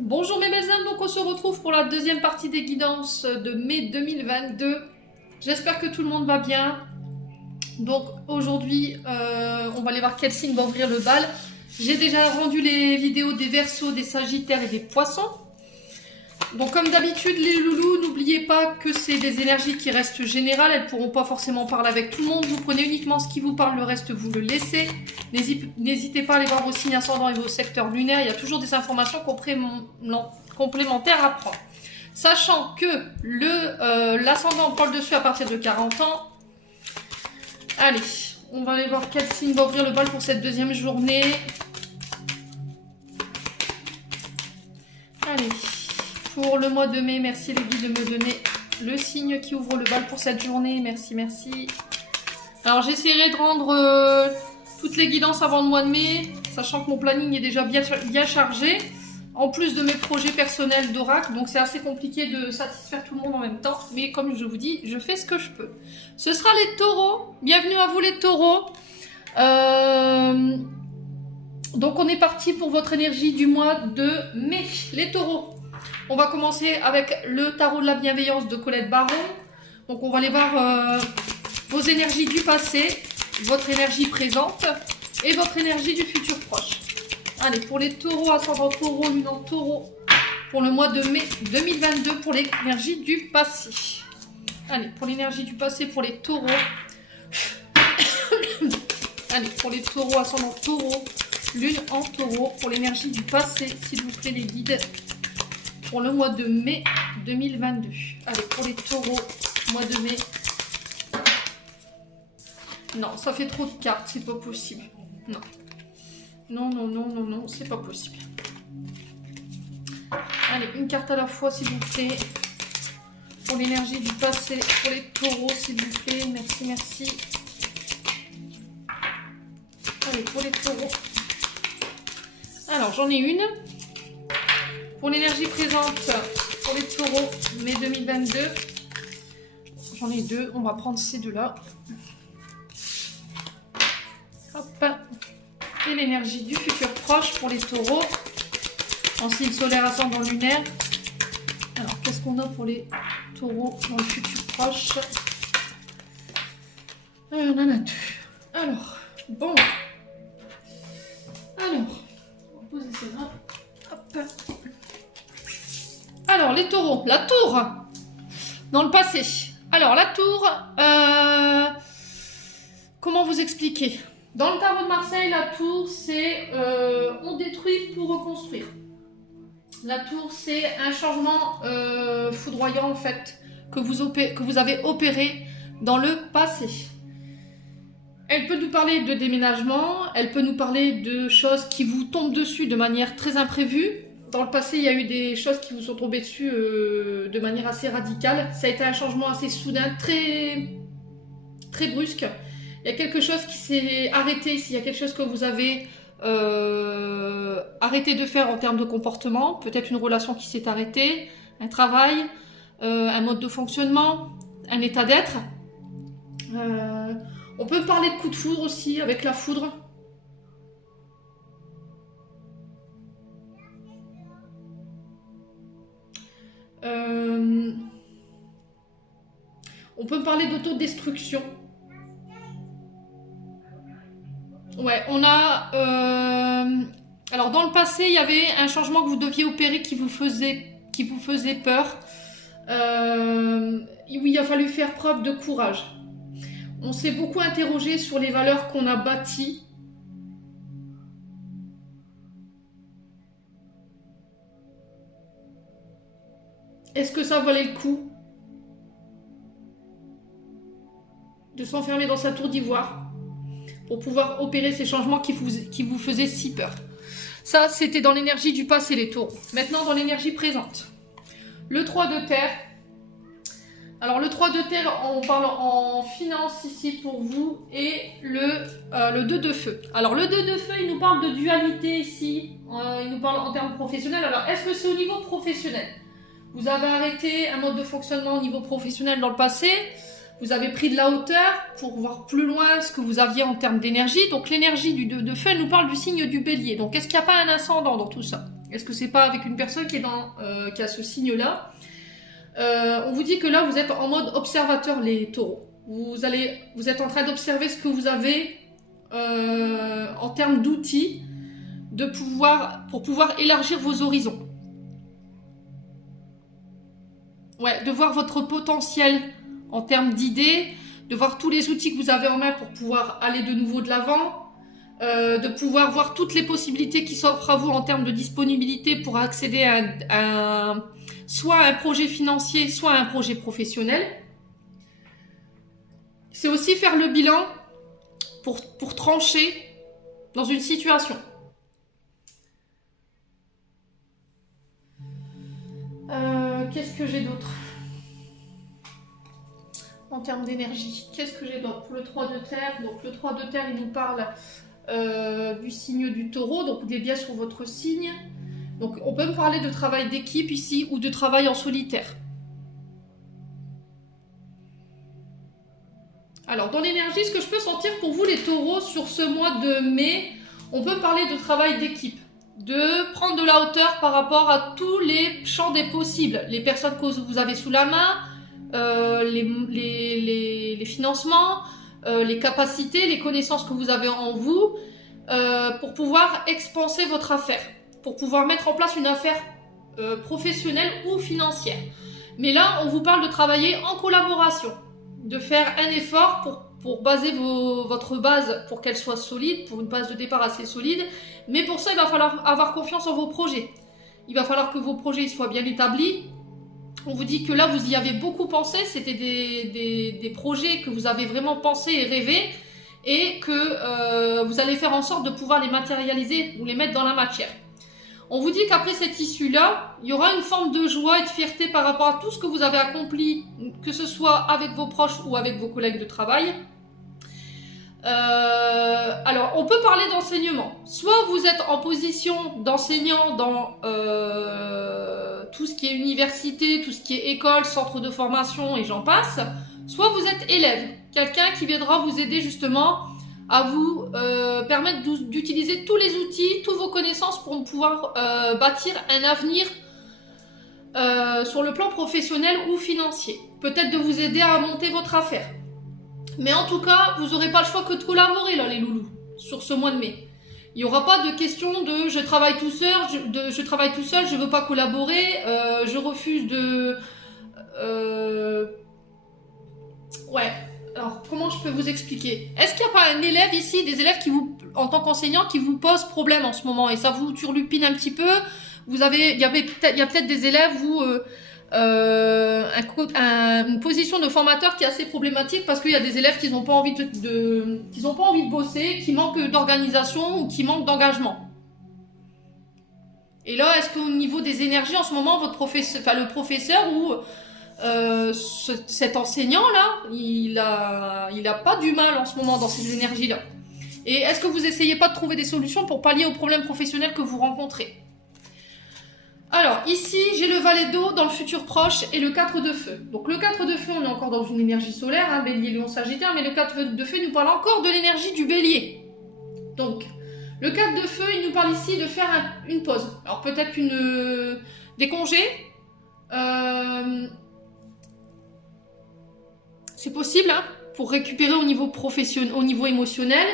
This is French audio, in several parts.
Bonjour mes belles âmes, donc on se retrouve pour la deuxième partie des guidances de mai 2022. J'espère que tout le monde va bien. Donc aujourd'hui, on va aller voir quel signe va ouvrir le bal. J'ai déjà rendu les vidéos des Verseaux, des Sagittaires et des Poissons. Donc comme d'habitude les loulous, n'oubliez pas que c'est des énergies qui restent générales, elles ne pourront pas forcément parler avec tout le monde, vous prenez uniquement ce qui vous parle, le reste vous le laissez. N'hésitez pas à aller voir vos signes ascendants et vos secteurs lunaires, il y a toujours des informations complémentaires à prendre. Sachant que l'ascendant prend le dessus à partir de 40 ans. Allez, on va aller voir quel signe va ouvrir le bal pour cette deuxième journée. Allez. Pour le mois de mai, merci les guides de me donner le signe qui ouvre le bal pour cette journée. Merci, merci. Alors j'essaierai de rendre toutes les guidances avant le mois de mai, sachant que mon planning est déjà bien chargé, en plus de mes projets personnels d'oracle, donc c'est assez compliqué de satisfaire tout le monde en même temps. Mais comme je vous dis, je fais ce que je peux. Ce sera les taureaux. Bienvenue à vous les taureaux. Donc on est parti pour votre énergie du mois de mai, les taureaux. On va commencer avec le tarot de la bienveillance de Colette Baron. Donc on va aller voir vos énergies du passé, votre énergie présente et votre énergie du futur proche. Allez, pour les taureaux, ascendant taureau, lune en taureau, pour le mois de mai 2022, pour l'énergie du passé. Allez, pour l'énergie du passé, pour les taureaux. Allez, pour les taureaux, ascendant taureau, lune en taureau, pour l'énergie du passé, s'il vous plaît les guides. Pour le mois de mai 2022. Allez, pour les taureaux, mois de mai. Non, ça fait trop de cartes, c'est pas possible. Non. Non, non, non, non, non, c'est pas possible. Allez, une carte à la fois, s'il vous plaît. Pour l'énergie du passé, pour les taureaux, s'il vous plaît. Merci, merci. Allez, pour les taureaux. Alors, j'en ai une. Pour l'énergie présente, pour les taureaux, mai 2022, j'en ai deux, on va prendre ces deux-là. Hop. Et l'énergie du futur proche pour les taureaux, en signe solaire ascendant lunaire. Alors, qu'est-ce qu'on a pour les taureaux dans le futur proche? On en a deux. Alors, bon. Alors, on va poser celle-là. Hop. Alors, les taureaux, la tour, dans le passé. Alors, la tour, comment vous expliquer? Dans le tarot de Marseille, la tour, c'est on détruit pour reconstruire. La tour, c'est un changement foudroyant, en fait, que vous avez opéré dans le passé. Elle peut nous parler de déménagement, elle peut nous parler de choses qui vous tombent dessus de manière très imprévue. Dans le passé, il y a eu des choses qui vous sont tombées dessus de manière assez radicale. Ça a été un changement assez soudain, très brusque. Il y a quelque chose qui s'est arrêté ici. Il y a quelque chose que vous avez arrêté de faire en termes de comportement. Peut-être une relation qui s'est arrêtée, un travail, un mode de fonctionnement, un état d'être. On peut parler de coup de foudre aussi, avec la foudre. On peut parler d'autodestruction. Ouais, on a... alors, dans le passé, il y avait un changement que vous deviez opérer qui vous faisait peur. Où il a fallu faire preuve de courage. On s'est beaucoup interrogé sur les valeurs qu'on a bâties. Est-ce que ça valait le coup de s'enfermer dans sa tour d'ivoire pour pouvoir opérer ces changements qui vous faisaient si peur? Ça, c'était dans l'énergie du passé, les taureaux. Maintenant, dans l'énergie présente. Le 3 de terre. Alors, le 3 de terre, on parle en finance ici pour vous. Et le 2 de feu. Alors, le 2 de feu, il nous parle de dualité ici. Il nous parle en termes professionnels. Alors, est-ce que c'est au niveau professionnel? Vous avez arrêté un mode de fonctionnement au niveau professionnel dans le passé. Vous avez pris de la hauteur pour voir plus loin ce que vous aviez en termes d'énergie. Donc l'énergie du 2 de feu, elle nous parle du signe du bélier. Donc est-ce qu'il n'y a pas un ascendant dans tout ça? Est-ce que c'est pas avec une personne qui est qui a ce signe-là? On vous dit que là, vous êtes en mode observateur, les taureaux. Vous êtes en train d'observer ce que vous avez en termes d'outils pour pouvoir élargir vos horizons. Ouais, de voir votre potentiel en termes d'idées, de voir tous les outils que vous avez en main pour pouvoir aller de nouveau de l'avant, de pouvoir voir toutes les possibilités qui s'offrent à vous en termes de disponibilité pour accéder à soit à un projet financier, soit à un projet professionnel. C'est aussi faire le bilan pour trancher dans une situation. Qu'est-ce que j'ai d'autre en termes d'énergie? Qu'est-ce que j'ai d'autre pour le 3 de terre? Donc le 3 de terre, il nous parle du signe du taureau, donc il est bien sur votre signe. Donc on peut me parler de travail d'équipe ici ou de travail en solitaire. Alors dans l'énergie, ce que je peux sentir pour vous les taureaux sur ce mois de mai, on peut parler de travail d'équipe, de prendre de la hauteur par rapport à tous les champs des possibles, les personnes que vous avez sous la main, les financements, les capacités, les connaissances que vous avez en vous, pour pouvoir expanser votre affaire, pour pouvoir mettre en place une affaire professionnelle ou financière. Mais là, on vous parle de travailler en collaboration, de faire un effort pour baser votre base, pour qu'elle soit solide, pour une base de départ assez solide. Mais pour ça, il va falloir avoir confiance en vos projets. Il va falloir que vos projets soient bien établis. On vous dit que là, vous y avez beaucoup pensé. C'était des projets que vous avez vraiment pensé et rêvé. Et que vous allez faire en sorte de pouvoir les matérialiser ou les mettre dans la matière. On vous dit qu'après cette issue-là, il y aura une forme de joie et de fierté par rapport à tout ce que vous avez accompli, que ce soit avec vos proches ou avec vos collègues de travail. Alors, on peut parler d'enseignement. Soit vous êtes en position d'enseignant dans tout ce qui est université, tout ce qui est école, centre de formation et j'en passe. Soit vous êtes élève, quelqu'un qui viendra vous aider justement à vous permettre d'utiliser tous les outils, toutes vos connaissances pour pouvoir bâtir un avenir sur le plan professionnel ou financier. Peut-être de vous aider à monter votre affaire. Mais en tout cas, vous n'aurez pas le choix que de collaborer là, les loulous, sur ce mois de mai. Il n'y aura pas de question de je travaille tout seul, je ne veux pas collaborer, je refuse de... Ouais. Alors, comment je peux vous expliquer? Est-ce qu'il n'y a pas un élève ici, des élèves qui vous, en tant qu'enseignant, qui vous posent problème en ce moment et ça vous turlupine un petit peu? Il y a peut-être des élèves où une position de formateur qui est assez problématique parce qu'il y a des élèves qui n'ont pas envie de bosser, qui manquent d'organisation ou qui manquent d'engagement. Et là, est-ce qu'au niveau des énergies en ce moment, le professeur ou cet enseignant-là, il a pas du mal en ce moment dans ces énergies-là. Et est-ce que vous essayez pas de trouver des solutions pour pallier aux problèmes professionnels que vous rencontrez? Alors, ici, j'ai le valet d'eau dans le futur proche et le 4 de feu. Donc, le 4 de feu, on est encore dans une énergie solaire, hein, bélier, lion, sagittaire, mais le 4 de feu nous parle encore de l'énergie du bélier. Donc, le 4 de feu, il nous parle ici de faire une pause. Alors, peut-être des congés. C'est possible, hein, pour récupérer au niveau professionnel, au niveau émotionnel.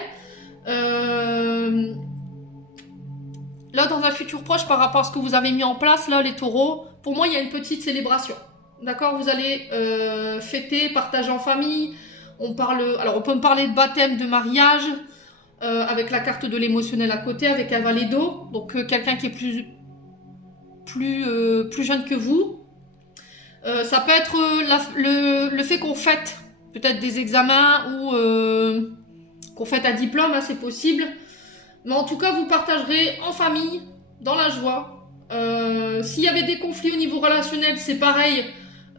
Là, dans un futur proche, par rapport à ce que vous avez mis en place, là, les taureaux, pour moi, il y a une petite célébration. D'accord? Vous allez fêter, partager en famille. Alors, on peut me parler de baptême, de mariage, avec la carte de l'émotionnel à côté, avec un valet d'eau. Donc, quelqu'un qui est plus jeune que vous. Ça peut être le fait qu'on fête peut-être des examens ou qu'on fête un diplôme, hein, c'est possible. Mais en tout cas, vous partagerez en famille, dans la joie. S'il y avait des conflits au niveau relationnel, c'est pareil.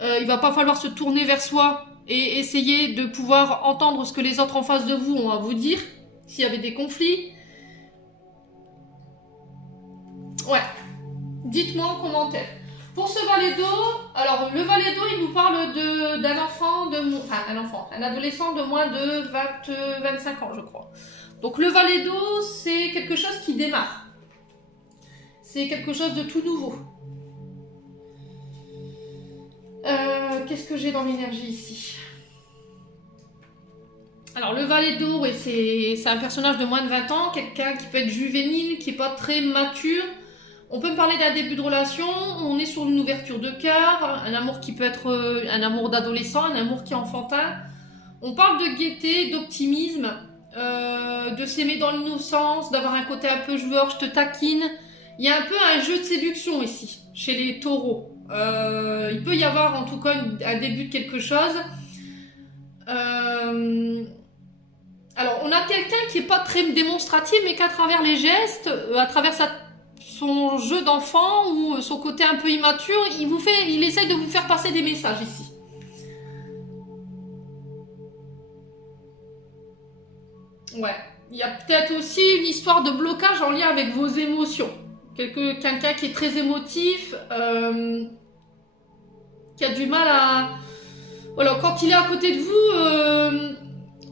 Il va pas falloir se tourner vers soi et essayer de pouvoir entendre ce que les autres en face de vous ont à vous dire. S'il y avait des conflits. Ouais. Dites-moi en commentaire. Pour ce valet d'eau, alors le valet d'eau, il nous parle un adolescent de moins de 25 ans, je crois. Donc le valet d'eau, c'est quelque chose qui démarre. C'est quelque chose de tout nouveau. Qu'est-ce que j'ai dans l'énergie ici? Alors, le valet d'eau, c'est un personnage de moins de 20 ans, quelqu'un qui peut être juvénile, qui n'est pas très mature. On peut me parler d'un début de relation, on est sur une ouverture de cœur, un amour qui peut être un amour d'adolescent, un amour qui est enfantin. On parle de gaieté, d'optimisme, de s'aimer dans l'innocence, d'avoir un côté un peu joueur, je te taquine. Il y a un peu un jeu de séduction ici, chez les taureaux. Il peut y avoir en tout cas un début de quelque chose. Alors, on a quelqu'un qui n'est pas très démonstratif, mais qu'à travers les gestes, à travers son jeu d'enfant ou son côté un peu immature, il essaye de vous faire passer des messages ici. Ouais, il y a peut-être aussi une histoire de blocage en lien avec vos émotions. Quelqu'un qui est très émotif, qui a du mal à... Voilà, quand il est à côté de vous,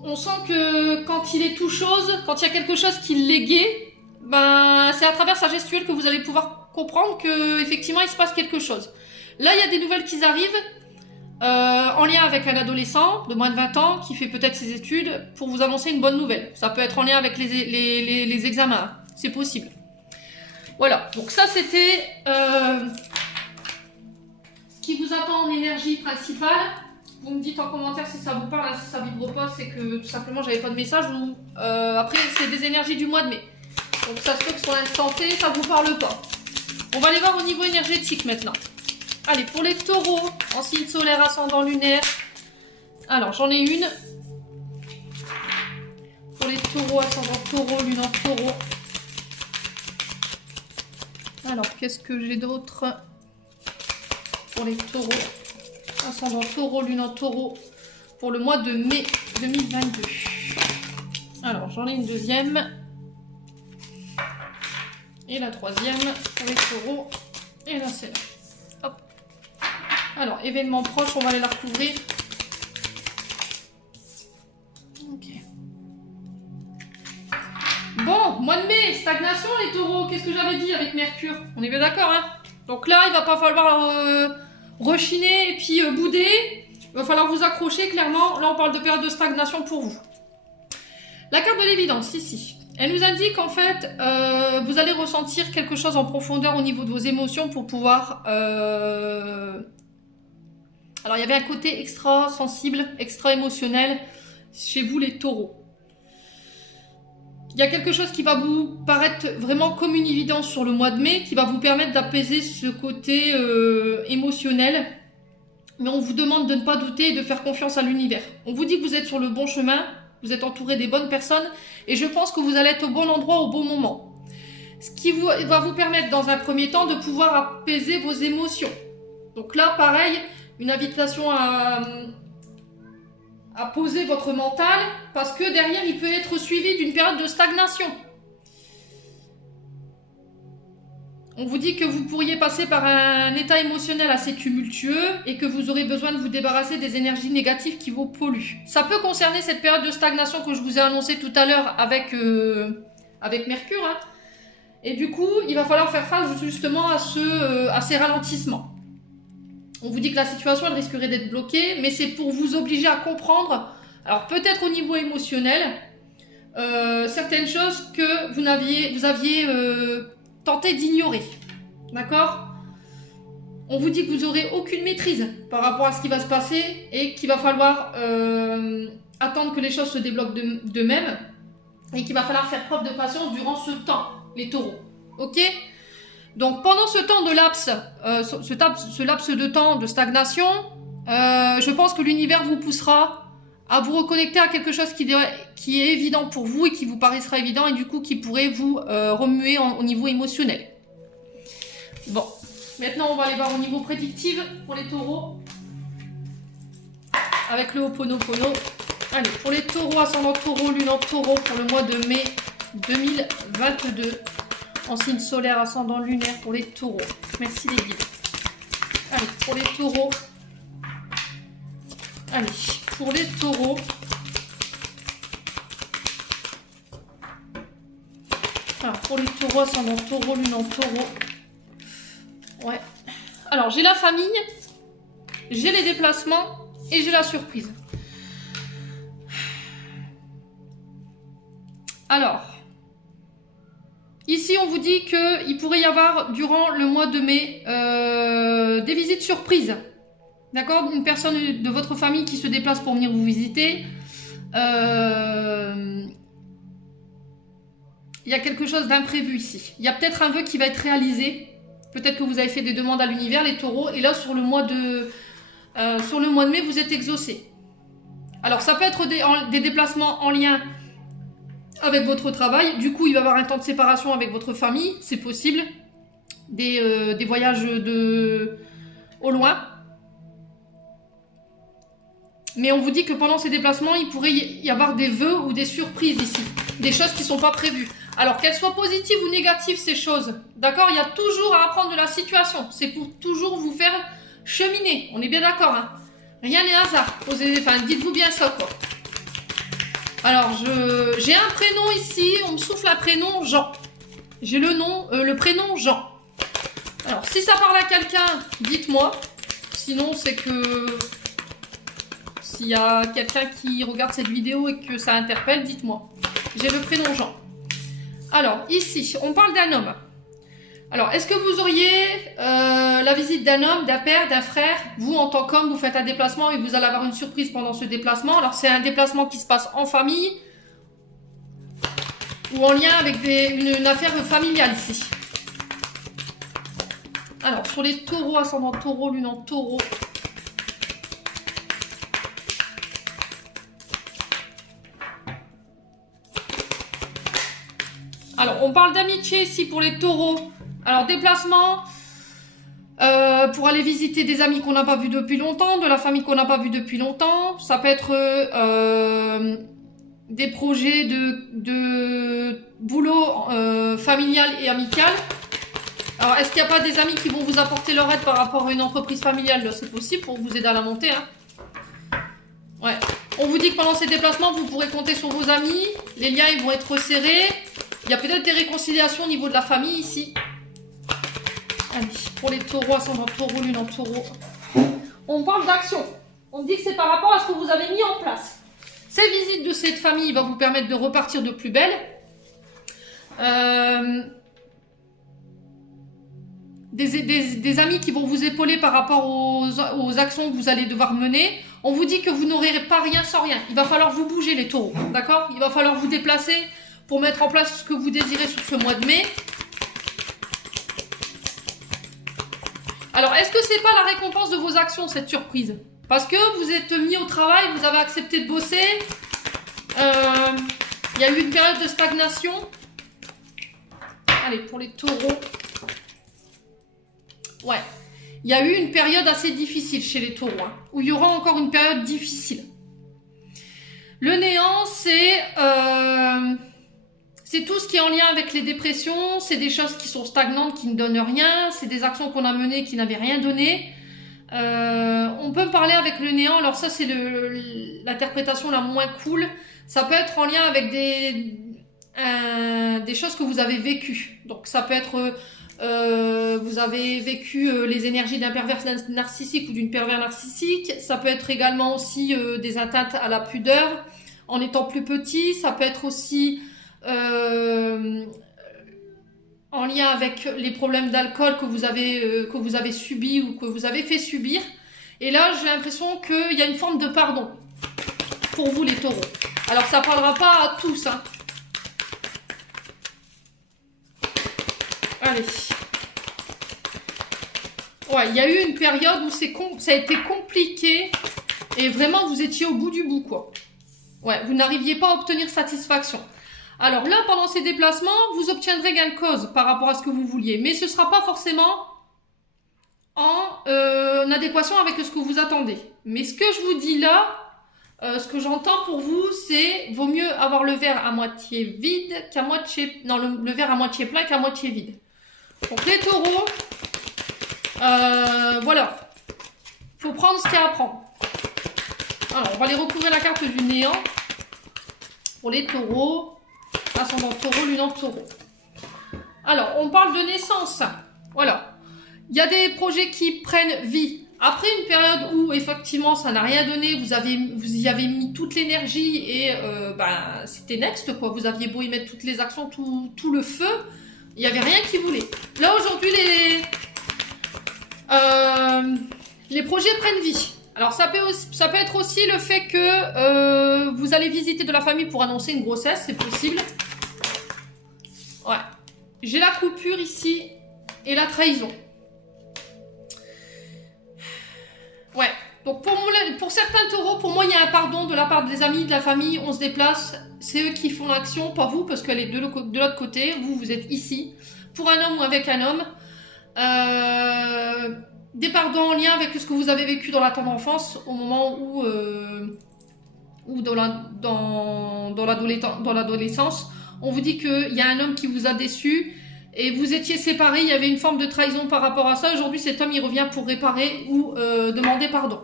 on sent que quand il est tout chose, quand il y a quelque chose qui l'égait, ben, c'est à travers sa gestuelle que vous allez pouvoir comprendre qu'effectivement il se passe quelque chose. Là, il y a des nouvelles qui arrivent en lien avec un adolescent de moins de 20 ans qui fait peut-être ses études pour vous annoncer une bonne nouvelle. Ça peut être en lien avec les examens, c'est possible. Voilà, donc ça c'était ce qui vous attend en énergie principale. Vous me dites en commentaire si ça vous parle, si ça vibre pas, c'est que tout simplement j'avais pas de message ou après c'est des énergies du mois de mai. Donc ça se peut que sur l'instant T, ça vous parle pas. On va aller voir au niveau énergétique maintenant. Allez, pour les taureaux, en signe solaire, ascendant lunaire. Alors j'en ai une. Pour les taureaux, ascendant taureau, lune en taureau. Alors qu'est-ce que j'ai d'autre pour les taureaux? Ascendant taureau, lune en taureau pour le mois de mai 2022. Alors j'en ai une deuxième et la troisième pour les taureaux et là c'est là. Hop. Alors événement proche, on va aller la recouvrir. Ok. Bon, mois de mai, stagnation les taureaux. Qu'est-ce que j'avais dit avec Mercure? On est bien d'accord, hein? Donc là il va pas falloir rechiner et puis bouder, il va falloir vous accrocher clairement. Là on parle de période de stagnation pour vous. La carte de l'évidence ici, elle nous indique en fait vous allez ressentir quelque chose en profondeur au niveau de vos émotions pour pouvoir alors il y avait un côté extra sensible, extra émotionnel chez vous les taureaux. Il y a quelque chose qui va vous paraître vraiment comme une évidence sur le mois de mai, qui va vous permettre d'apaiser ce côté émotionnel. Mais on vous demande de ne pas douter et de faire confiance à l'univers. On vous dit que vous êtes sur le bon chemin, vous êtes entouré des bonnes personnes, et je pense que vous allez être au bon endroit au bon moment. Ce qui va vous permettre dans un premier temps de pouvoir apaiser vos émotions. Donc là, pareil, une invitation à poser votre mental, parce que derrière, il peut être suivi d'une période de stagnation. On vous dit que vous pourriez passer par un état émotionnel assez tumultueux et que vous aurez besoin de vous débarrasser des énergies négatives qui vous polluent. Ça peut concerner cette période de stagnation que je vous ai annoncée tout à l'heure avec Mercure. Hein. Et du coup, il va falloir faire face justement à ces ralentissements. On vous dit que la situation elle risquerait d'être bloquée, mais c'est pour vous obliger à comprendre, alors peut-être au niveau émotionnel, certaines choses que vous aviez tenté d'ignorer. D'accord? On vous dit que vous n'aurez aucune maîtrise par rapport à ce qui va se passer et qu'il va falloir attendre que les choses se débloquent d'eux-mêmes et qu'il va falloir faire preuve de patience durant ce temps, les taureaux. Ok? Donc pendant ce temps de laps, ce laps de temps de stagnation, je pense que l'univers vous poussera à vous reconnecter à quelque chose qui est évident pour vous et qui vous paraîtra évident et du coup qui pourrait vous remuer au niveau émotionnel. Bon, maintenant on va aller voir au niveau prédictif pour les taureaux avec le Ho'oponopono. Allez, pour les taureaux, ascendant taureau, lune en taureau pour le mois de mai 2022. En signe solaire, ascendant lunaire pour les taureaux. Merci les guides. Allez, pour les taureaux. Allez, pour les taureaux. Alors, pour les taureaux, ascendant taureau, lune en taureau. Ouais. Alors, j'ai la famille, j'ai les déplacements et j'ai la surprise. Alors, ici, on vous dit qu'il pourrait y avoir, durant le mois de mai, des visites surprises. D'accord? Une personne de votre famille qui se déplace pour venir vous visiter. Il y a quelque chose d'imprévu ici. Il y a peut-être un vœu qui va être réalisé. Peut-être que vous avez fait des demandes à l'univers, les taureaux. Et là, sur le mois de mai, vous êtes exaucés. Alors, ça peut être des déplacements en lien avec votre travail. Du coup, il va y avoir un temps de séparation avec votre famille. C'est possible. Des voyages au loin. Mais on vous dit que pendant ces déplacements, il pourrait y avoir des vœux ou des surprises ici. Des choses qui ne sont pas prévues. Alors, qu'elles soient positives ou négatives, ces choses. D'accord? Il y a toujours à apprendre de la situation. C'est pour toujours vous faire cheminer. On est bien d'accord, hein? Rien n'est hasard. Enfin, dites-vous bien ça, quoi. Alors, j'ai un prénom ici. On me souffle un prénom, Jean. J'ai le prénom Jean. Alors, si ça parle à quelqu'un, dites-moi. Sinon, c'est que... S'il y a quelqu'un qui regarde cette vidéo et que ça interpelle, dites-moi. J'ai le prénom Jean. Alors, ici, on parle d'un homme. Alors, est-ce que vous auriez la visite d'un homme, d'un père, d'un frère? Vous, en tant qu'homme, vous faites un déplacement et vous allez avoir une surprise pendant ce déplacement. Alors, c'est un déplacement qui se passe en famille ou en lien avec une affaire familiale ici. Alors, sur les taureaux, ascendant taureau, lune en taureau. Alors, on parle d'amitié ici pour les taureaux. Alors, déplacement pour aller visiter des amis qu'on n'a pas vus depuis longtemps, de la famille qu'on n'a pas vue depuis longtemps. Ça peut être des projets de boulot familial et amical. Alors, est-ce qu'il n'y a pas des amis qui vont vous apporter leur aide par rapport à une entreprise familiale? C'est possible pour vous aider à la monter. Hein. Ouais. On vous dit que pendant ces déplacements, vous pourrez compter sur vos amis. Les liens, ils vont être resserrés. Il y a peut-être des réconciliations au niveau de la famille ici. Allez, pour les taureaux, ascendant taureau, lune en taureau. On parle d'action. On dit que c'est par rapport à ce que vous avez mis en place. Ces visites de cette famille vont vous permettre de repartir de plus belle. Des amis qui vont vous épauler par rapport aux actions que vous allez devoir mener. On vous dit que vous n'aurez pas rien sans rien. Il va falloir vous bouger les taureaux. D'accord? Il va falloir vous déplacer pour mettre en place ce que vous désirez sur ce mois de mai. Alors, est-ce que c'est pas la récompense de vos actions, cette surprise? Parce que vous êtes mis au travail, vous avez accepté de bosser. Il y a eu une période de stagnation. Allez, pour les taureaux. Ouais. Il y a eu une période assez difficile chez les taureaux, hein, où il y aura encore une période difficile. Le néant, c'est tout ce qui est en lien avec les dépressions, c'est des choses qui sont stagnantes, qui ne donnent rien, c'est des actions qu'on a menées qui n'avaient rien donné. On peut parler avec le néant, alors ça c'est l'interprétation la moins cool. Ça peut être en lien avec des choses que vous avez vécues. Donc ça peut être, vous avez vécu les énergies d'un pervers narcissique ou d'une pervers narcissique. Ça peut être également aussi des atteintes à la pudeur en étant plus petit. Ça peut être aussi... en lien avec les problèmes d'alcool que vous avez subis ou que vous avez fait subir. Et là, j'ai l'impression qu'il y a une forme de pardon pour vous, les taureaux. Alors, ça ne parlera pas à tous. Hein. Allez. Ouais, il y a eu une période où ça a été compliqué et vraiment, vous étiez au bout du bout, quoi. Ouais, vous n'arriviez pas à obtenir satisfaction. Alors là, pendant ces déplacements, vous obtiendrez gain de cause par rapport à ce que vous vouliez. Mais ce ne sera pas forcément en adéquation avec ce que vous attendez. Mais ce que je vous dis là, ce que j'entends pour vous, c'est vaut mieux avoir le verre à moitié vide qu'à moitié... Non, le verre à moitié plein qu'à moitié vide. Donc les taureaux, voilà. Il faut prendre ce qu'il y a à prendre. Alors, on va aller recouvrir la carte du néant. Pour les taureaux... Ascendant taureau, lune en taureau. Alors, on parle de naissance. Voilà. Il y a des projets qui prennent vie. Après une période où effectivement ça n'a rien donné, vous y avez mis toute l'énergie et c'était next quoi. Vous aviez beau y mettre toutes les actions, tout le feu, il n'y avait rien qui voulait. Là aujourd'hui les projets prennent vie. Alors ça peut être aussi le fait que vous allez visiter de la famille pour annoncer une grossesse, c'est possible. Ouais. J'ai la coupure ici et la trahison. Ouais, donc pour certains taureaux, pour moi, il y a un pardon de la part des amis, de la famille, on se déplace, c'est eux qui font l'action, pas vous, parce qu'elle est de l'autre côté, vous êtes ici, pour un homme ou avec un homme. Des pardons en lien avec ce que vous avez vécu dans la tendre enfance, au moment où dans l'adolescence, on vous dit qu'il y a un homme qui vous a déçu, et vous étiez séparés, il y avait une forme de trahison par rapport à ça. Aujourd'hui, cet homme, il revient pour réparer ou demander pardon.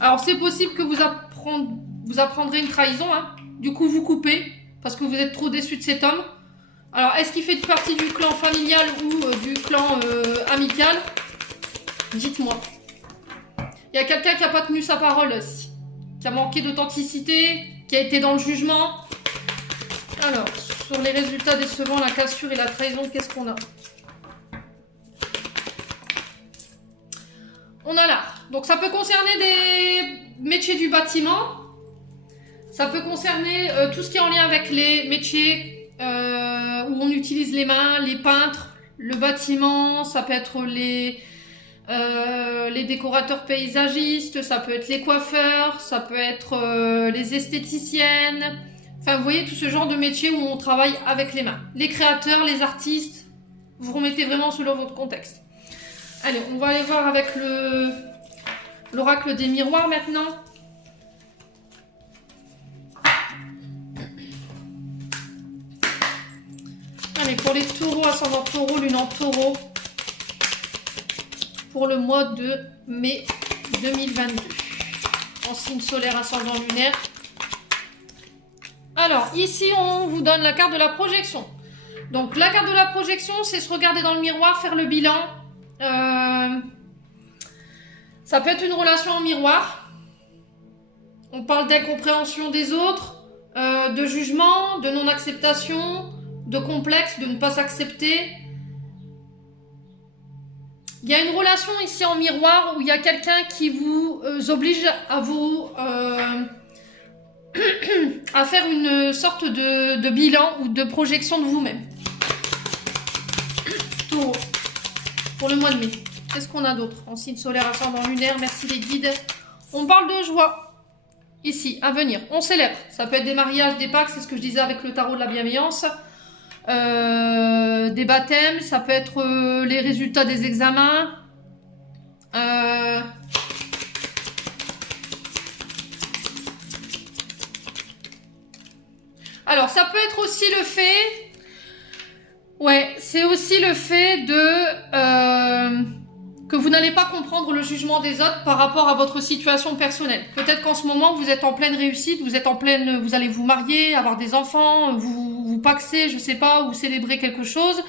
Alors, c'est possible que vous apprendrez une trahison. Hein. Du coup, vous coupez parce que vous êtes trop déçu de cet homme. Alors, est-ce qu'il fait partie du clan familial ou du clan amical? Dites-moi. Il y a quelqu'un qui n'a pas tenu sa parole aussi, qui a manqué d'authenticité, qui a été dans le jugement. Alors, sur les résultats décevants, la cassure et la trahison, qu'est-ce qu'on a? On a l'art. Donc, ça peut concerner des métiers du bâtiment. Ça peut concerner tout ce qui est en lien avec les métiers où on utilise les mains, les peintres, le bâtiment. Ça peut être les décorateurs paysagistes, ça peut être les coiffeurs, ça peut être les esthéticiennes. Enfin, vous voyez, tout ce genre de métier où on travaille avec les mains. Les créateurs, les artistes, vous remettez vraiment selon votre contexte. Allez, on va aller voir avec l'oracle des miroirs maintenant. Allez, pour les taureaux, ascendant taureau, lune en taureau, pour le mois de mai 2022. En signe solaire, ascendant lunaire. Alors, ici, on vous donne la carte de la projection. Donc, la carte de la projection, c'est se regarder dans le miroir, faire le bilan. Ça peut être une relation en miroir. On parle d'incompréhension des autres, de jugement, de non-acceptation, de complexe, de ne pas s'accepter. Il y a une relation ici en miroir où il y a quelqu'un qui vous oblige à vous... à faire une sorte de bilan ou de projection de vous-même. Taureau, pour le mois de mai. Qu'est-ce qu'on a d'autre? En signe solaire, ascendant lunaire, merci les guides. On parle de joie. Ici, à venir. On célèbre. Ça peut être des mariages, des Pâques, c'est ce que je disais avec le tarot de la bienveillance. Des baptêmes, ça peut être les résultats des examens. Alors, ça peut être aussi le fait... Ouais, c'est aussi le fait de... que vous n'allez pas comprendre le jugement des autres par rapport à votre situation personnelle. Peut-être qu'en ce moment, vous êtes en pleine réussite, vous allez vous marier, avoir des enfants, vous paxer, je sais pas, ou célébrer quelque chose.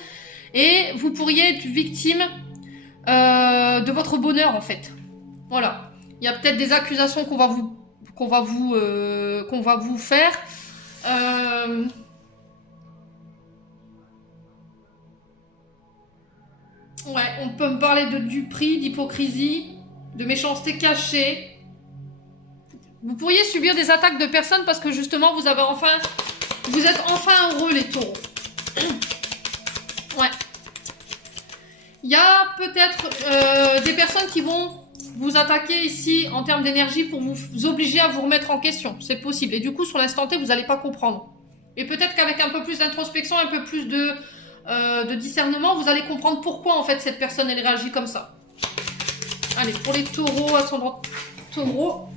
Et vous pourriez être victime de votre bonheur, en fait. Voilà. Il y a peut-être des accusations qu'on va vous faire. Ouais, on peut me parler du prix, d'hypocrisie, de méchanceté cachée. Vous pourriez subir des attaques de personnes parce que justement vous êtes enfin heureux les taureaux. Ouais. Il y a peut-être des personnes qui vont vous attaquer ici en termes d'énergie pour vous obliger à vous remettre en question. C'est possible. Et du coup, sur l'instant T, vous n'allez pas comprendre. Et peut-être qu'avec un peu plus d'introspection, un peu plus de discernement, vous allez comprendre pourquoi en fait cette personne elle réagit comme ça. Allez, pour les taureaux, ascendant taureau,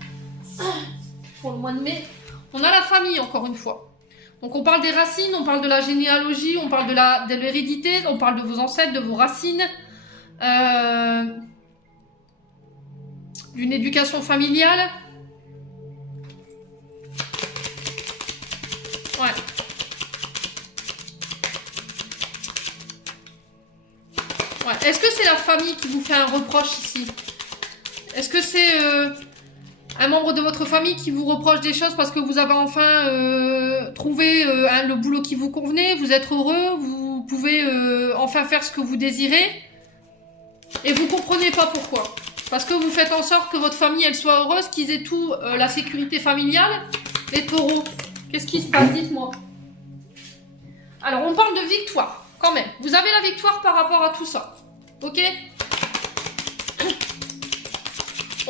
pour le mois de mai, on a la famille encore une fois. Donc on parle des racines, on parle de la généalogie, on parle de l'hérédité, on parle de vos ancêtres, de vos racines, d'une éducation familiale. Ouais. Ouais. Est-ce que c'est la famille qui vous fait un reproche ici? Est-ce que c'est un membre de votre famille qui vous reproche des choses parce que vous avez enfin trouvé le boulot qui vous convenait, vous êtes heureux, vous pouvez enfin faire ce que vous désirez et vous comprenez pas pourquoi? Parce que vous faites en sorte que votre famille elle soit heureuse, qu'ils aient tout la sécurité familiale. Les taureaux, qu'est-ce qui se passe? Dites-moi. Alors on parle de victoire quand même. Vous avez la victoire par rapport à tout ça. Ok?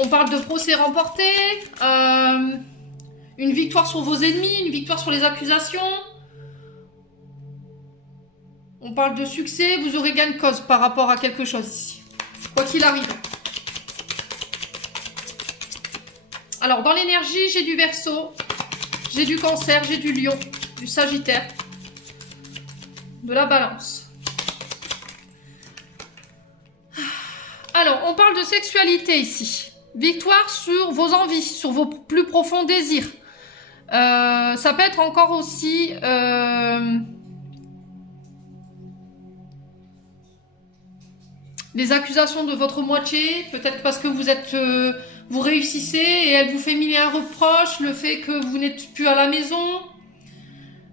On parle de procès remporté, une victoire sur vos ennemis, une victoire sur les accusations. On parle de succès, vous aurez gain de cause par rapport à quelque chose ici. Quoi qu'il arrive. Alors, dans l'énergie, j'ai du Verseau, j'ai du Cancer, j'ai du Lion, du Sagittaire, de la Balance. Alors, on parle de sexualité ici. Victoire sur vos envies, sur vos plus profonds désirs. Ça peut être encore aussi des accusations de votre moitié, peut-être parce que vous réussissez et elle vous fait mille et un reproches, le fait que vous n'êtes plus à la maison,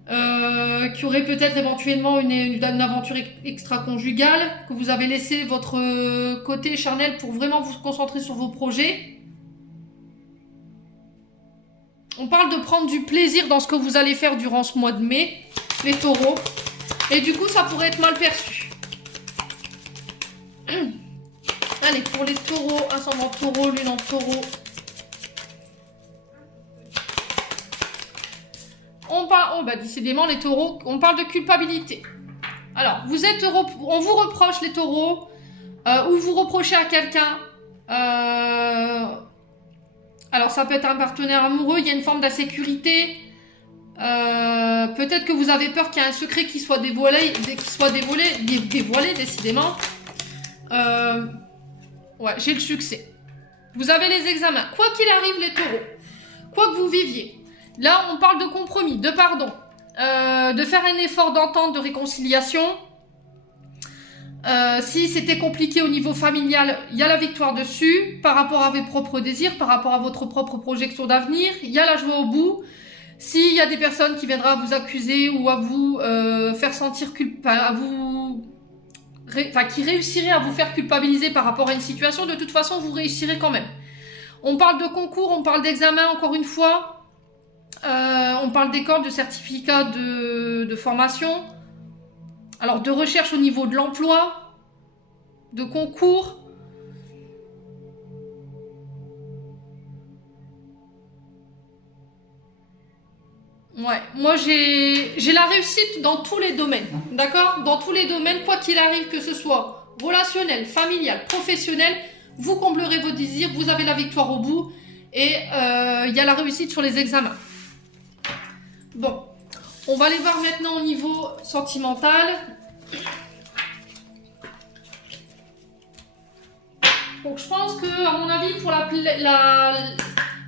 qu'il y aurait peut-être éventuellement une aventure extra-conjugale, que vous avez laissé votre côté charnel pour vraiment vous concentrer sur vos projets. On parle de prendre du plaisir dans ce que vous allez faire durant ce mois de mai, les taureaux, et du coup ça pourrait être mal perçu. Allez, pour les taureaux, ascendant taureau, lune en taureau. Décidément, les taureaux, on parle de culpabilité. Alors, on vous reproche, les taureaux, ou vous reprochez à quelqu'un. Alors, ça peut être un partenaire amoureux, il y a une forme d'insécurité. Peut-être que vous avez peur qu'il y ait un secret qui soit dévoilé, décidément. Ouais, j'ai le succès. Vous avez les examens. Quoi qu'il arrive, les taureaux, quoi que vous viviez. Là, on parle de compromis, de pardon, de faire un effort d'entente, de réconciliation. Si c'était compliqué au niveau familial, il y a la victoire dessus, par rapport à vos propres désirs, par rapport à votre propre projection d'avenir, il y a la joie au bout. S'il y a des personnes qui viendraient à vous accuser ou à vous faire sentir qui réussiraient à vous faire culpabiliser par rapport à une situation, de toute façon, vous réussirez quand même. On parle de concours, on parle d'examen, encore une fois. On parle d'école, de certificat de formation. Alors, de recherche au niveau de l'emploi, de concours. Ouais, moi j'ai la réussite dans tous les domaines, d'accord? Dans tous les domaines, quoi qu'il arrive, que ce soit relationnel, familial, professionnel, vous comblerez vos désirs, vous avez la victoire au bout et il y a la réussite sur les examens. Bon, on va aller voir maintenant au niveau sentimental. Donc je pense que, à mon avis, pour la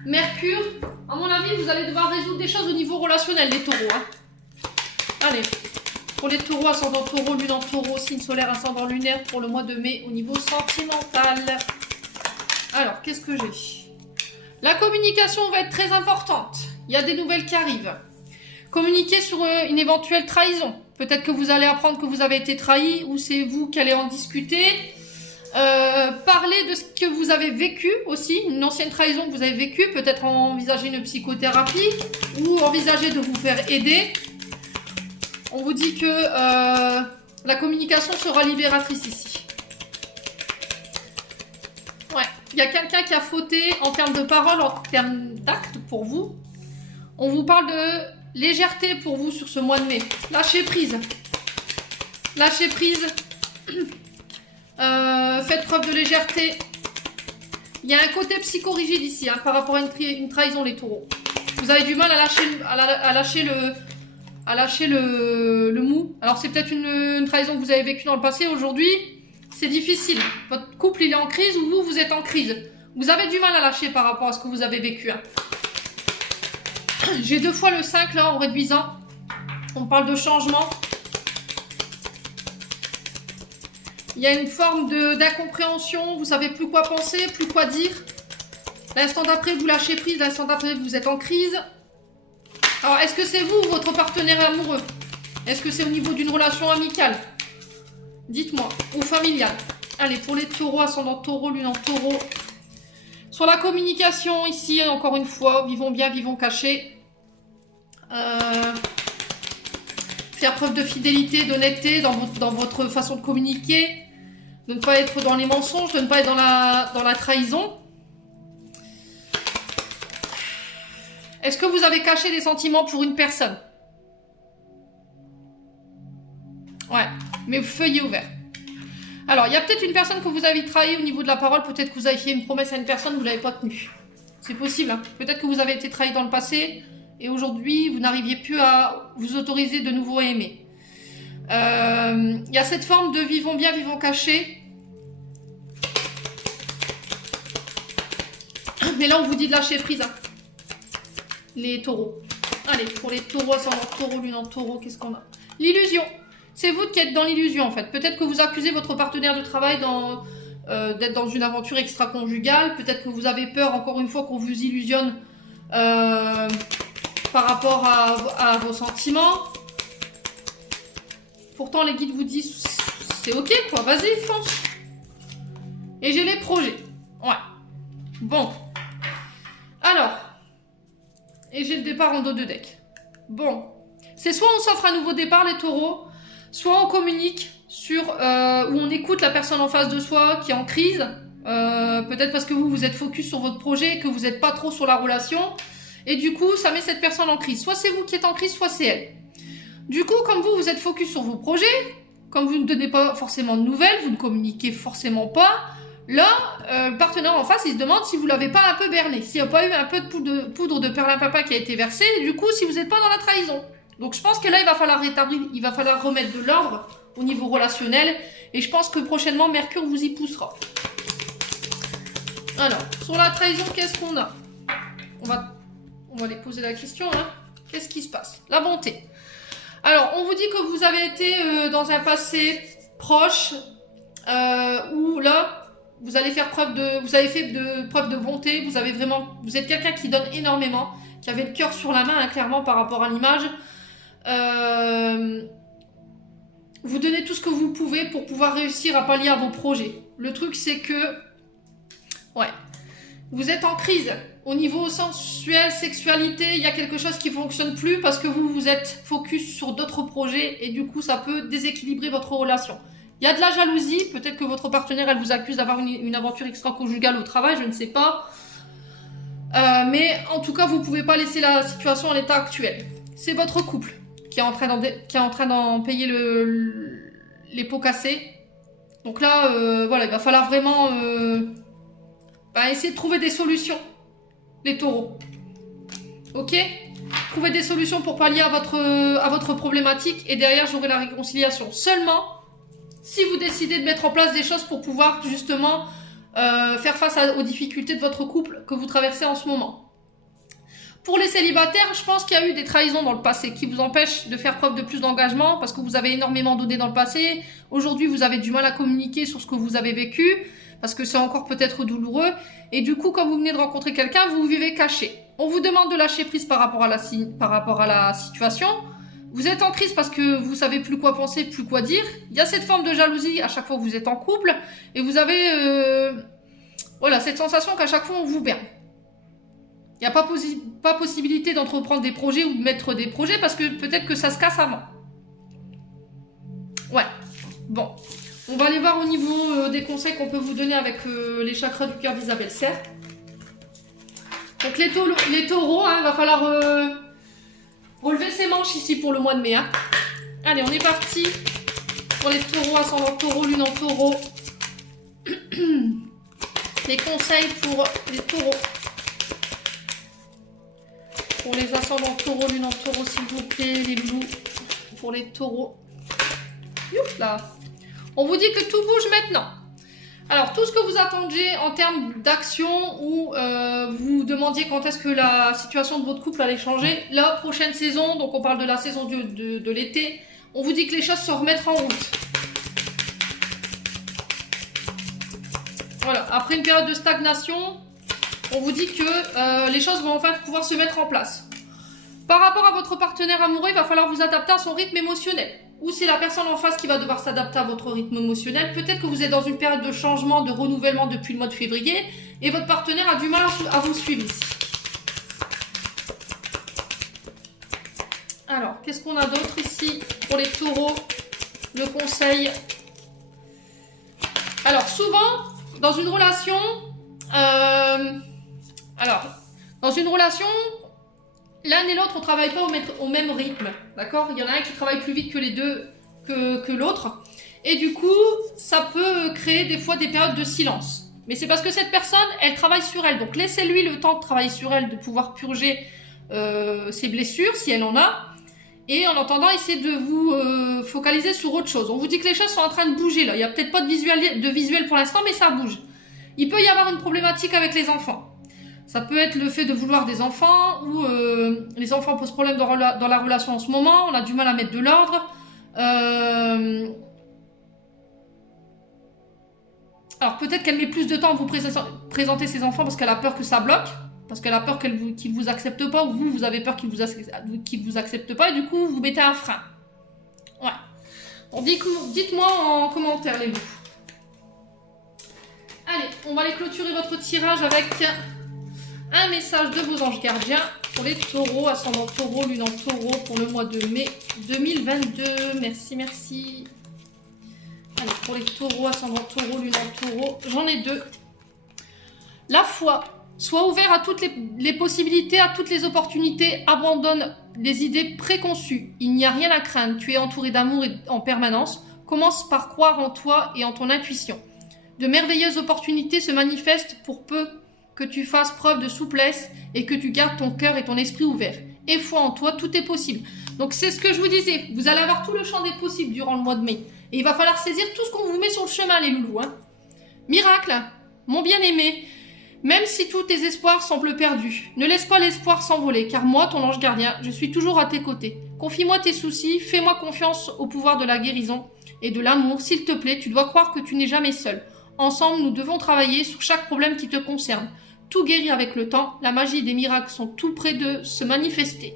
Mercure, à mon avis, vous allez devoir résoudre des choses au niveau relationnel, les taureaux. Hein. Allez, pour les taureaux, ascendant taureau, lune en taureau, signe solaire, ascendant lunaire, pour le mois de mai, au niveau sentimental. Alors, qu'est-ce que j'ai? La communication va être très importante. Il y a des nouvelles qui arrivent. Communiquer sur une éventuelle trahison. Peut-être que vous allez apprendre que vous avez été trahi ou c'est vous qui allez en discuter. Parler de ce que vous avez vécu aussi, une ancienne trahison que vous avez vécue, peut-être envisager une psychothérapie ou envisager de vous faire aider. On vous dit que la communication sera libératrice ici. Ouais, il y a quelqu'un qui a fauté en termes de parole, en termes d'actes pour vous. On vous parle de légèreté pour vous sur ce mois de mai. Lâchez prise. Lâchez prise. Faites preuve de légèreté. Il y a un côté psychorigide ici hein, par rapport à une trahison, les taureaux. Vous avez du mal à lâcher le mou. Alors c'est peut-être une trahison que vous avez vécue dans le passé. Aujourd'hui, c'est difficile. Votre couple il est en crise ou vous êtes en crise. Vous avez du mal à lâcher par rapport à ce que vous avez vécu. Hein. J'ai 2 fois le 5 là en réduisant. On parle de changement. Il y a une forme d'incompréhension, vous savez plus quoi penser, plus quoi dire. L'instant d'après, vous lâchez prise, l'instant d'après, vous êtes en crise. Alors, est-ce que c'est vous ou votre partenaire amoureux? Est-ce que c'est au niveau d'une relation amicale? Dites-moi, ou familiale. Allez, pour les taureaux, ascendant taureau, lune en taureau. Sur la communication, ici, encore une fois, vivons bien, vivons cachés. Faire preuve de fidélité, d'honnêteté dans votre façon de communiquer. De ne pas être dans les mensonges, de ne pas être dans la trahison. Est-ce que vous avez caché des sentiments pour une personne? Ouais, mais feuillet ouvert. Alors, il y a peut-être une personne que vous avez trahi au niveau de la parole. Peut-être que vous avez fait une promesse à une personne, vous ne l'avez pas tenue. C'est possible, hein. Peut-être que vous avez été trahi dans le passé et aujourd'hui, vous n'arriviez plus à vous autoriser de nouveau à aimer. Il y a cette forme de vivons bien, vivons cachés. Mais là, on vous dit de lâcher prise, hein. Les taureaux. Allez, pour les taureaux, ascendant taureau, lune en taureau, qu'est-ce qu'on a? L'illusion. C'est vous qui êtes dans l'illusion, en fait. Peut-être que vous accusez votre partenaire de travail d'être dans une aventure extra-conjugale. Peut-être que vous avez peur, encore une fois, qu'on vous illusionne par rapport à vos sentiments. Pourtant, les guides vous disent, c'est ok, quoi. Vas-y, fonce. Et j'ai les projets. Ouais. Bon. Alors. Et j'ai le départ en dos de deck. Bon. C'est soit on s'offre un nouveau départ, les taureaux, soit on communique sur... où on écoute la personne en face de soi qui est en crise. Peut-être parce que vous êtes focus sur votre projet, que vous n'êtes pas trop sur la relation. Et du coup, ça met cette personne en crise. Soit c'est vous qui êtes en crise, soit c'est elle. Du coup, comme vous êtes focus sur vos projets, comme vous ne donnez pas forcément de nouvelles, vous ne communiquez forcément pas... Là, le partenaire en face, il se demande si vous l'avez pas un peu berné, s'il n'y a pas eu un peu de poudre de perlimpinpin qui a été versée, et du coup, si vous n'êtes pas dans la trahison. Donc, je pense que là, il va falloir rétablir, il va falloir remettre de l'ordre au niveau relationnel, et je pense que prochainement, Mercure vous y poussera. Alors, sur la trahison, qu'est-ce qu'on a? On va aller poser la question, hein. Qu'est-ce qui se passe? La bonté. Alors, on vous dit que vous avez été dans un passé proche, où là... Vous allez faire preuve vous avez fait preuve de bonté, vous êtes quelqu'un qui donne énormément, qui avait le cœur sur la main, hein, clairement, par rapport à l'image. Vous donnez tout ce que vous pouvez pour pouvoir réussir à pallier à vos projets. Le truc, c'est que, ouais, vous êtes en crise. Au niveau sensuel, sexualité, il y a quelque chose qui ne fonctionne plus parce que vous êtes focus sur d'autres projets et du coup, ça peut déséquilibrer votre relation. Il y a de la jalousie, peut-être que votre partenaire, elle vous accuse d'avoir une aventure extra-conjugale au travail, je ne sais pas. Mais en tout cas, vous ne pouvez pas laisser la situation en l'état actuel. C'est votre couple qui est en train d'en payer les pots cassés. Donc là, voilà, il va falloir vraiment essayer de trouver des solutions, les taureaux. Ok ? Trouver des solutions pour pallier à votre problématique et derrière, j'aurai la réconciliation. Seulement... si vous décidez de mettre en place des choses pour pouvoir justement faire face aux difficultés de votre couple que vous traversez en ce moment. Pour les célibataires, je pense qu'il y a eu des trahisons dans le passé qui vous empêchent de faire preuve de plus d'engagement parce que vous avez énormément donné dans le passé. Aujourd'hui, vous avez du mal à communiquer sur ce que vous avez vécu parce que c'est encore peut-être douloureux. Et du coup, quand vous venez de rencontrer quelqu'un, vous vivez caché. On vous demande de lâcher prise par rapport à la situation. Vous êtes en crise parce que vous savez plus quoi penser, plus quoi dire. Il y a cette forme de jalousie à chaque fois que vous êtes en couple. Et vous avez cette sensation qu'à chaque fois on vous berne. Il n'y a pas possibilité d'entreprendre des projets ou de mettre des projets parce que peut-être que ça se casse avant. Ouais. Bon. On va aller voir au niveau des conseils qu'on peut vous donner avec les chakras du cœur d'Isabelle Serre. Donc les taureaux, hein, va falloir... relever ses manches ici pour le mois de mai. Hein. Allez, on est parti pour les taureaux, ascendant taureau, lune en taureau. Les conseils pour les taureaux. Pour les ascendants taureau, lune en taureau, s'il vous plaît, les loulous. Pour les taureaux. Youf là. On vous dit que tout bouge maintenant. Alors, tout ce que vous attendiez en termes d'action ou vous demandiez quand est-ce que la situation de votre couple allait changer, la prochaine saison, donc on parle de la saison de l'été, on vous dit que les choses se remettent en route. Voilà, après une période de stagnation, on vous dit que les choses vont enfin pouvoir se mettre en place. Par rapport à votre partenaire amoureux, il va falloir vous adapter à son rythme émotionnel. Ou c'est la personne en face qui va devoir s'adapter à votre rythme émotionnel. Peut-être que vous êtes dans une période de changement, de renouvellement depuis le mois de février et votre partenaire a du mal à vous suivre ici. Alors, qu'est-ce qu'on a d'autre ici pour les taureaux? Le conseil. Alors, souvent, dans une relation... l'un et l'autre, on ne travaille pas au même rythme, d'accord? Il y en a un qui travaille plus vite que les deux, que l'autre. Et du coup, ça peut créer des fois des périodes de silence. Mais c'est parce que cette personne, elle travaille sur elle. Donc, laissez-lui le temps de travailler sur elle, de pouvoir purger ses blessures, si elle en a. Et en attendant, essayez de vous focaliser sur autre chose. On vous dit que les choses sont en train de bouger, là. Il n'y a peut-être pas de visuel pour l'instant, mais ça bouge. Il peut y avoir une problématique avec les enfants. Ça peut être le fait de vouloir des enfants ou les enfants posent problème dans la relation en ce moment. On a du mal à mettre de l'ordre. Alors peut-être qu'elle met plus de temps à vous présenter ses enfants parce qu'elle a peur que ça bloque. Parce qu'elle a peur qu'ils ne vous acceptent pas ou vous avez peur qu'ils ne vous acceptent pas. Et du coup, vous mettez un frein. Ouais. Donc, dites-moi en commentaire les loups. Allez, on va aller clôturer votre tirage avec... un message de vos anges gardiens pour les taureaux, ascendant taureau, lune en taureau pour le mois de mai 2022. Merci, merci. Allez, pour les taureaux, ascendant taureau, lune en taureau, j'en ai deux. La foi. Sois ouvert à toutes les possibilités, à toutes les opportunités. Abandonne les idées préconçues. Il n'y a rien à craindre. Tu es entouré d'amour en permanence. Commence par croire en toi et en ton intuition. De merveilleuses opportunités se manifestent pour peu que tu fasses preuve de souplesse et que tu gardes ton cœur et ton esprit ouverts. Et foi en toi, tout est possible. Donc c'est ce que je vous disais, vous allez avoir tout le champ des possibles durant le mois de mai. Et il va falloir saisir tout ce qu'on vous met sur le chemin, les loulous. Hein. Miracle, mon bien-aimé, même si tous tes espoirs semblent perdus, ne laisse pas l'espoir s'envoler, car moi, ton ange gardien, je suis toujours à tes côtés. Confie-moi tes soucis, fais-moi confiance au pouvoir de la guérison et de l'amour. S'il te plaît, tu dois croire que tu n'es jamais seul. Ensemble, nous devons travailler sur chaque problème qui te concerne. Tout guérit avec le temps, la magie et des miracles sont tout près de se manifester.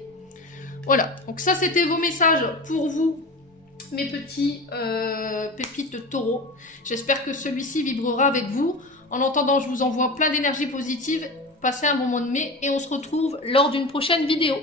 Voilà, donc ça c'était vos messages pour vous, mes petits pépites de taureau. J'espère que celui-ci vibrera avec vous. En attendant, je vous envoie plein d'énergie positive. Passez un moment de mai et on se retrouve lors d'une prochaine vidéo.